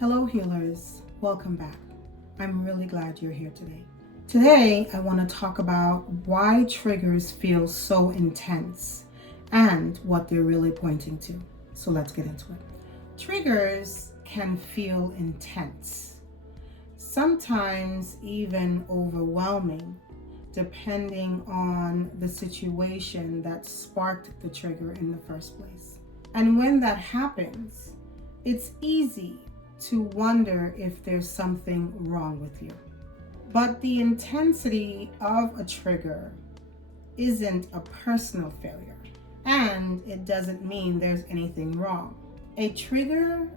Hello healers, welcome back. I'm really glad you're here today. Today I want to talk about why triggers feel so intense and what they're really pointing to. So let's get into it. Triggers can feel intense, sometimes even overwhelming, depending on the situation that sparked the trigger in the first place. And when that happens, it's easy to wonder if there's something wrong with you. But the intensity of a trigger isn't a personal failure, and it doesn't mean there's anything wrong. A trigger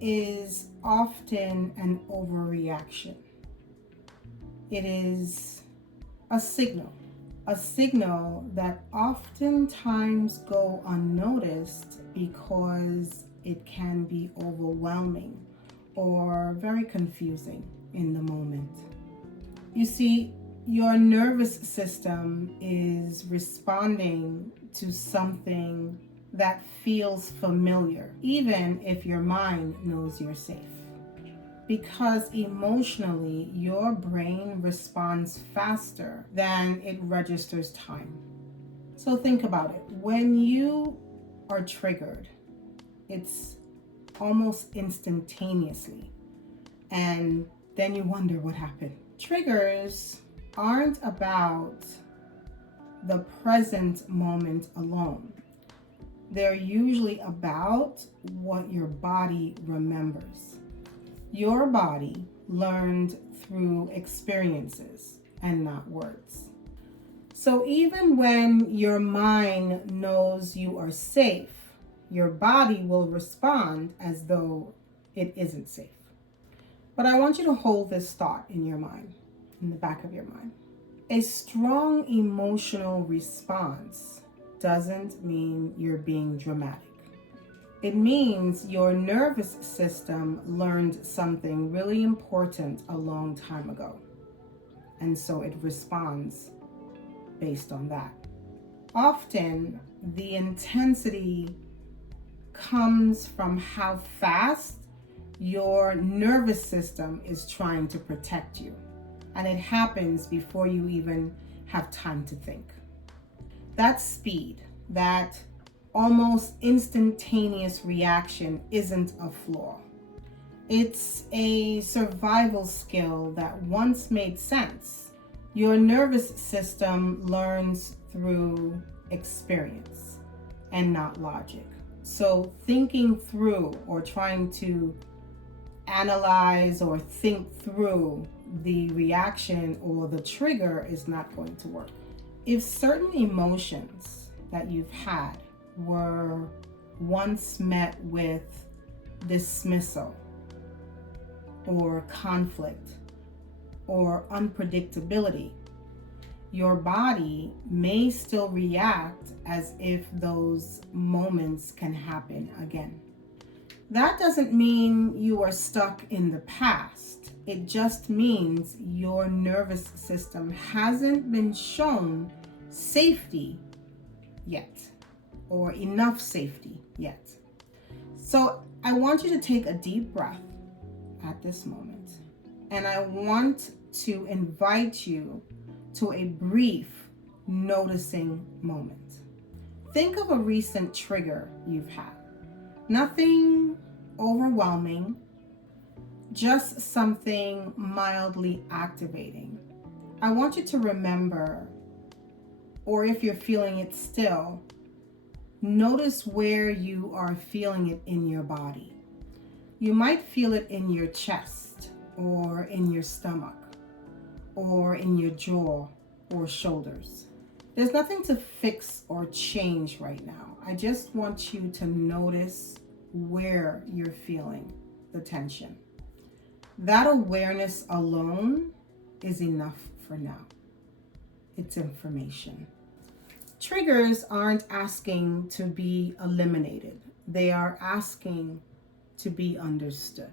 is often an overreaction. It is a signal that oftentimes go unnoticed because it can be overwhelming or very confusing in the moment. You see, your nervous system is responding to something that feels familiar, even if your mind knows you're safe. Because emotionally, your brain responds faster than it registers time. So think about it. When you are triggered, it's almost instantaneously, and then you wonder what happened. Triggers aren't about the present moment alone. They're usually about what your body remembers. Your body learned through experiences and not words. So even when your mind knows you are safe, your body will respond as though it isn't safe. But I want you to hold this thought in your mind, in the back of your mind. A strong emotional response doesn't mean you're being dramatic. It means your nervous system learned something really important a long time ago, and so it responds based on that. Often, the intensity comes from how fast your nervous system is trying to protect you, and it happens before you even have time to think. That speed, that almost instantaneous reaction isn't a flaw. It's a survival skill that once made sense. Your nervous system learns through experience and not logic. So thinking through or trying to analyze or think through the reaction or the trigger is not going to work. If certain emotions that you've had were once met with dismissal or conflict or unpredictability, your body may still react as if those moments can happen again. That doesn't mean you are stuck in the past. It just means your nervous system hasn't been shown safety yet, or enough safety yet. So I want you to take a deep breath at this moment, and I want to invite you to a brief noticing moment. Think of a recent trigger you've had. Nothing overwhelming, just something mildly activating. I want you to remember, or if you're feeling it still, notice where you are feeling it in your body. You might feel it in your chest, or in your stomach, or in your jaw or shoulders. There's nothing to fix or change right now. I just want you to notice where you're feeling the tension. That awareness alone is enough for now. It's information. Triggers aren't asking to be eliminated. They are asking to be understood.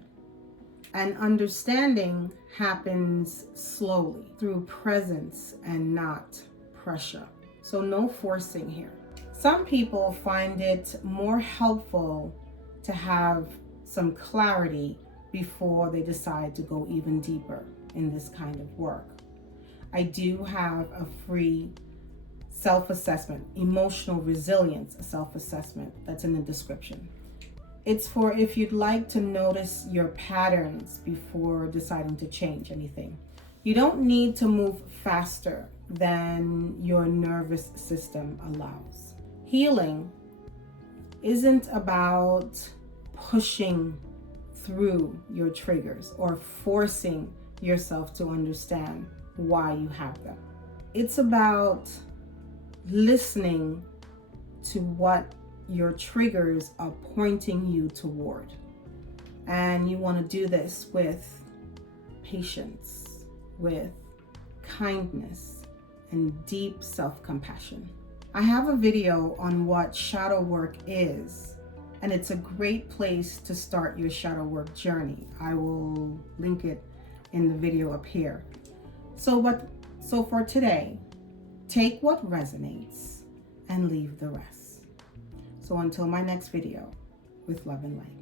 And understanding happens slowly through presence and not pressure. So no forcing here. Some people find it more helpful to have some clarity before they decide to go even deeper in this kind of work. I do have a free self-assessment, emotional resilience self-assessment that's in the description. It's for if you'd like to notice your patterns before deciding to change anything. You don't need to move faster than your nervous system allows. Healing isn't about pushing through your triggers or forcing yourself to understand why you have them. It's about listening to what your triggers are pointing you toward. And you want to do this with patience, with kindness, and deep self-compassion. I have a video on what shadow work is, and it's a great place to start your shadow work journey. I will link it in the video up here. So for today, take what resonates and leave the rest. So until my next video, with love and light.